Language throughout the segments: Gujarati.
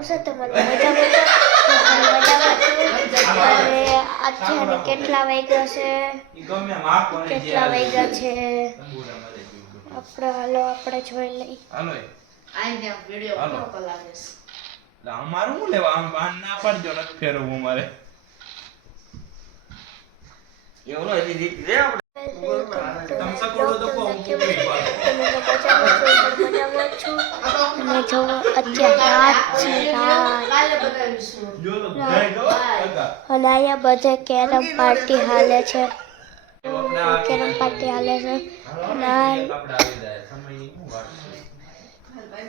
કેમ છો તમારી મજામાં છો હું પણ મજામાં છું અને અત્યારે કેટલા વાગ્યા છે? કેટલા વાગ્યા છે? આપણે હાલો આપણે જોઈ લઈ હાલો. આઈને વિડિયો. નો અમારું શું લેવા? આમ આમ ના પાડજો નથી ફેરવવું મારે એવલો હજી રે આપણે. અને જો. અને અહીંયા બધે કેરમ પાર્ટી હાલે છે. કેરમ પાર્ટી હાલે છે. અને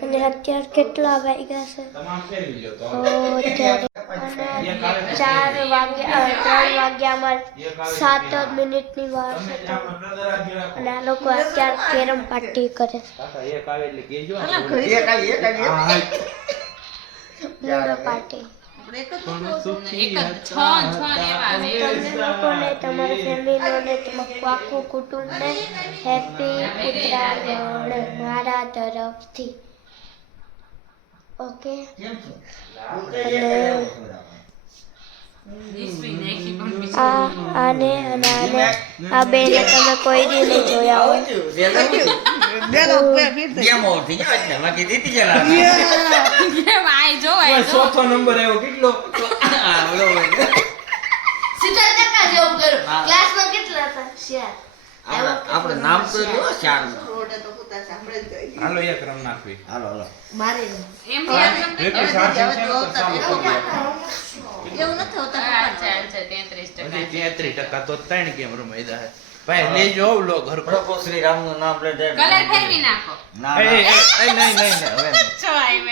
અને અત્યારે કેટલા વાગ્યા છે અને ચાર વાગ્યા ત્રણ વાગ્યામાં સાત જ મિનિટની વાર છે. અને આ લોકો અત્યારે કેરમ પાર્ટી કરે છે કાકા, એક આવે એટલે કહેજો આ એક આવી એક આવી એક આવી હા, હા. લૂડો પાર્ટી પણ સુખી એક જ હતા, છ છ ને એવા હતા. તમને લોકોને તમારા આખું કુટુંબને હેપી ઉત્તરાયણ મારા તરફથી. ઓકે અને ઈસવી નાખી પણ બીજું આ આને અને આને આ બેને તમે કોઈ દી નહીં જોયા હોય કેટલો હતા આપણે આપણે નામ તો જો ચાર હાલો એક રમ નાખવી. મારે એમ. એવું નથી હોતા તો ત્રણ રમાઈ ભાઈ લેજો લો ઘર પ્રભુ શ્રી રામનું નામ લે કલર ફેરવી નાખો. ના એ, એ, નહીં નહીં નહીં હવે નહીં. છ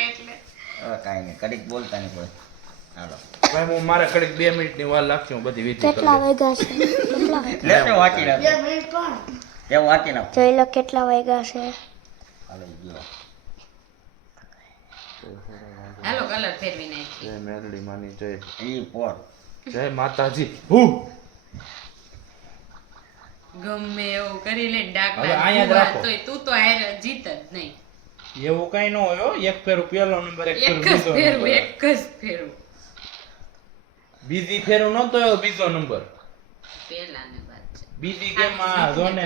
એટલે. હવે કાંઈ નહીં કડીક બોલતા નહીં પડે હાલો. ભાઈ હું મારે કડીક બે મિનિટની વાર લાગશે હું બધી વિધિ કેટલા વાગ્યા છે? કેટલા? લે તો વાંચી બે મિનિટ પણ. એ વાંચી નાખો. જોઈ લો કેટલા વાગ્યા છે. હાલો કલર ફેરવી નાખી જય મેલડી માની જય. ઈ પર જય માતાજી. હું? ગમે એવું કરી લે ડાક હવે અહીંયા જ તું તો હાર જીત જ નહીં. એવું કઈ ન હોય એક ફેરું પેલો નંબર એક ફેરું જ બીજો નંબર. એક જ ફેરવું બીજી ફેરું નતો બીજો નંબર. પેલા ને બાદ છે. બીજી ગેમમાં જો ને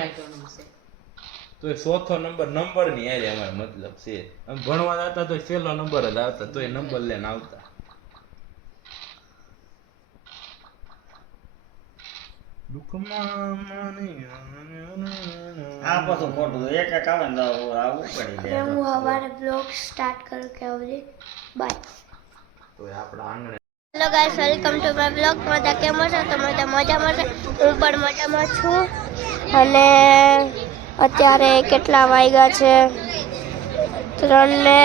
તો એ ચોથો નંબર નંબરની હારે અમારો મતલબ છે. આમ ભણવા જતા તો છેલ્લો નંબર જ આવતા તો એ નંબર લઈને આવતા. આ પાછું ખોટું એક એક આવે ને આવું પડી જાય હું સવારે બ્લોગ સ્ટાર્ટ કરું કે આવજે. બાય તો એ આપણા આંગણે hello guys welcome to my blog બધા કેમ છો તમે તો મજામાં છે. હું પણ મજામાં છું. અને અત્યારે કેટલા વાગ્યા છે? ત્રણ ને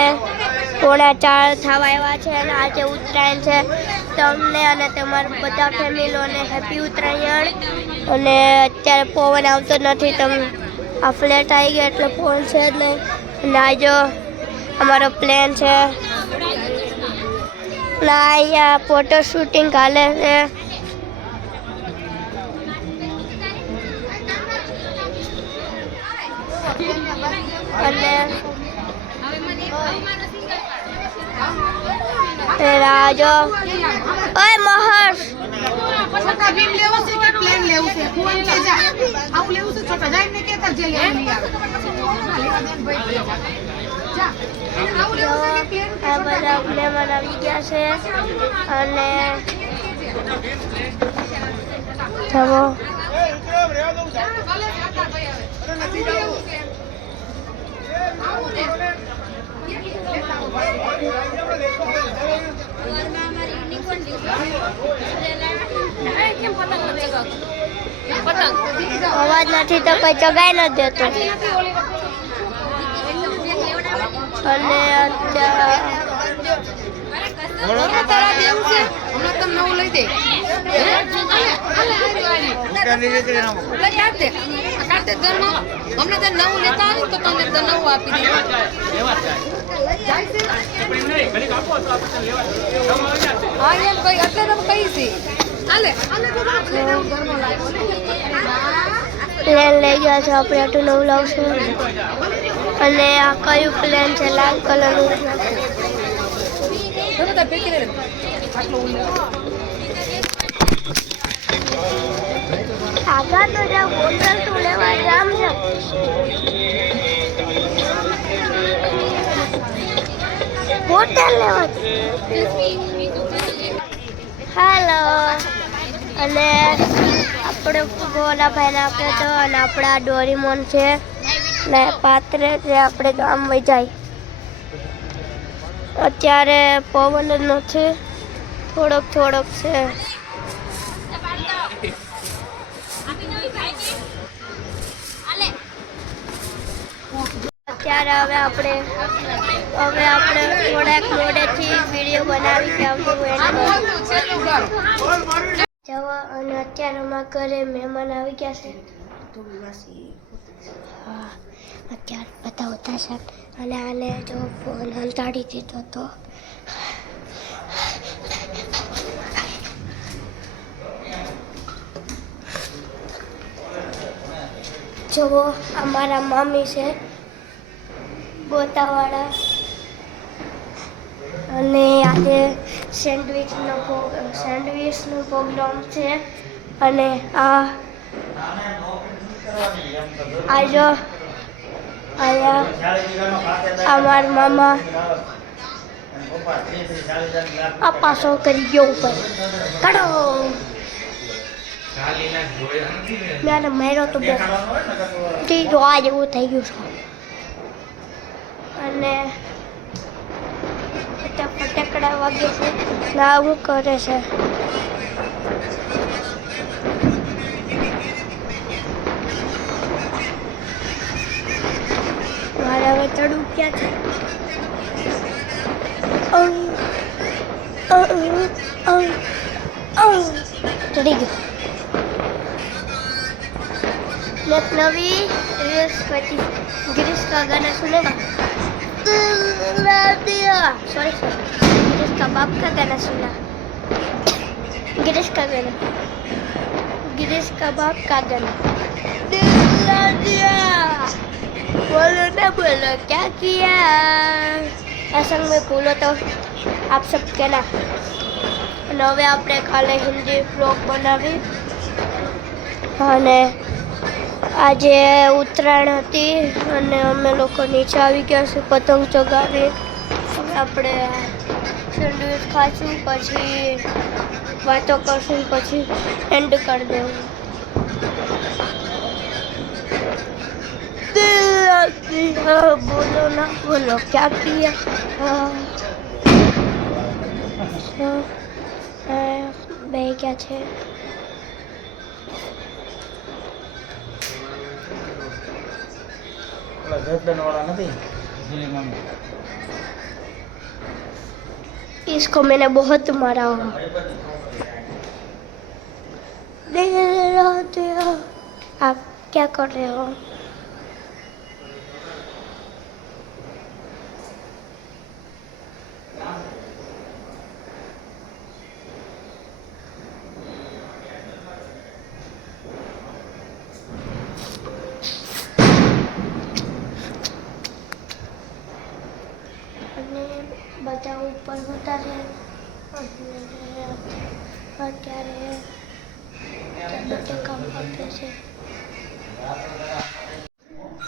પોણા ચાર થવા આવ્યા છે અને આજે ઉત્તરાયણ છે. તમને અને તમારા બધા ફેમિલીઓને હેપી ઉત્તરાયણ. અને અત્યારે પવન આવતો નથી તમે આ ફ્લેટ આવી ગયો એટલે પવન છે જ નહીં. અને આજે અમારો પ્લેન છે ના અહીંયા ફોટો શૂટિંગ હાલે છે રાજો ઓય મહર્ષ છોટા જાય આ બધા મહેમાન આવી ગયા છે અને જવો અવાજ નથી તો કોઈ ચગાઈ નથી દેતો. અને લઈ ગયા છે આપણે આટલું નવું લાવશું. અને આ કયું પ્લેન છે? લાલ કલરનું આગળ હેલો. અને આપણે ગોલા ભાઈને આપ્યો તો, અને આપણા ડોરીમોન છે. ને પાત્રે આપણે ગામ જાય. અત્યારે પવન જ નથી. થોડોક થોડોક છે. અત્યારે હવે આપણે હવે આપણે થોડાક મોડેથી વીડિયો બનાવી કે આવતું જવા અને અત્યારે અમારા ઘરે મહેમાન આવી ગયા છે. હા અત્યારે બધા ઉતા અને આને જો ફોન હંતાડી દીધો તો. જુઓ, અમારા મમ્મી છે. ગોતાવાળા અને આજે સેન્ડવિચનો સેન્ડવિચનો પ્રોગ્રામ છે. અને આ આ જો અમાર મામા આ પાછો કરી ગયો ઉપર. કાઢો. મેં માર્યો તો બહુ તે જોવા જેવું થઈ ગયું છે. અને ફટાકડા વાગે છે. ના, શું કરે છે? ચડવું ક્યાં છે અમ, અમ, અમ, અમ. ચડી ગયો लखनवी बृहस्पति गिरीश का गाना सुनेगा दिला दिया सॉरी सॉरी गिरीश का बाप का गाना सुना गिरीश का गाना गिरीश का बाप का गाना दिला दिया बोलो ना बोलो क्या किया असंग में बोलो तो आप सब कहना અને હવે આપણે કાલે હિન્દી બ્લોગ બનાવી અને આજે ઉત્તરાયણ હતી અને અમે લોકો નીચે આવી ગયા છે પતંગ ચગાવી હવે આપણે સેન્ડવિચ ખાશું પછી વાતો કરશું પછી એન્ડ કરી દેવું દિલ દિયા બોલો ના બોલો ક્યાં કિયા હા. So, અ, બે ગયા છે ઓલા જસદણ વાળા નથી જૂની મમ્મી इसको मैंने बहुत मारा दे रहा दिया आप क्या कर रहे हो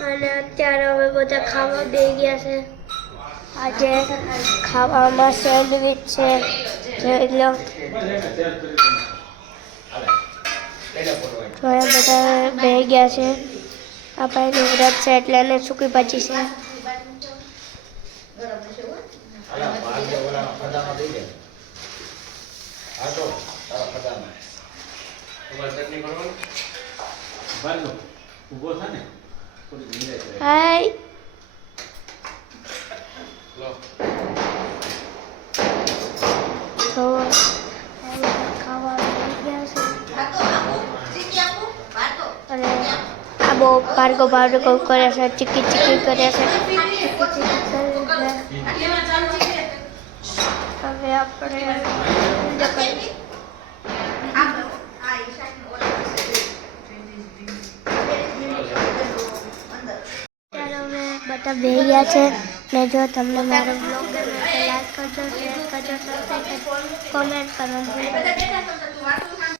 અને અત્યારે હવે બધા ખાવા બે ગયા છે. આજે ખાવામાં સેન્ડવિચ છે. જોઈ લો. તો બધા બે ગયા છે. આપણે વ્રત છે એટલે એને સૂકી ભાજી છે. હા, તો. ઊભો થાય ને. થોડી નિરાશ હાય. તો હવે ખાવા ગયા છે. અને આ બહુ પાર્કો પાર્કો કરે છે ચીકી ચીકી કરે છે. ચીકી ચીકી કરે છે હવે આપણે બધા બેહ્યા છે ને જો તમને મારો બ્લોગ ગમે તો લાઈક કરજો શેર કરજો સબસ્ક્રાઈબ કરજો કોમેન્ટ નહીં.